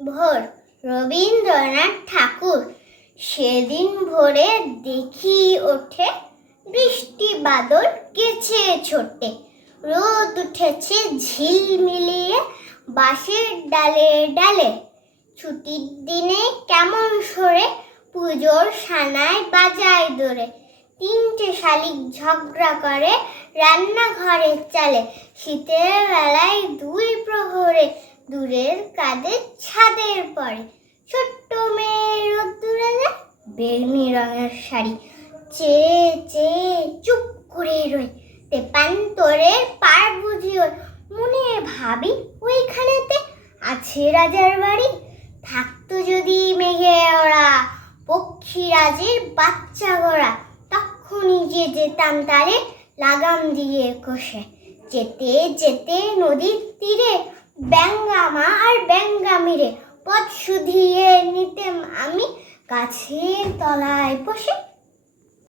ভোর রবীন্দ্রনাথ ঠাকুর। সেদিন ভোরে দেখি ওঠে, বৃষ্টি বাদল গেছে ছোটে। রোদ উঠেছে ঝিলমিলিয়ে বাঁশের ডালে ডালে। ছুটির দিনে কেমন সরে পুজোর সানায় বাজায় দোরে। তিনটে শালিক ঝগড়া করে রান্নাঘরের চালে। শীতের বেলায় দুই প্রহরে দূরের কাদের ছাদের পরে। ছোট্ট মেয়ে রোদ্দুরে যায়, বেগনি রঙের শাড়ি। চেয়ে চেয়ে চুপ করে রই, তেপান্তরের পার বুঝি ওর। মনে ভাবি ওইখানেতে আছে রাজার বাড়ি। থাকতো যদি মেঘে ওরা পক্ষীরাজের বাচ্চা গোরা, তখনই যে যেতাম তারে লাগাম দিয়ে কষে। যেতে যেতে নদীর তীরে ব্যাঙ্গামা আর ব্যাঙ্গামিরে পথ শুধিয়ে নিতেম আমি গাছের তলায় বসে।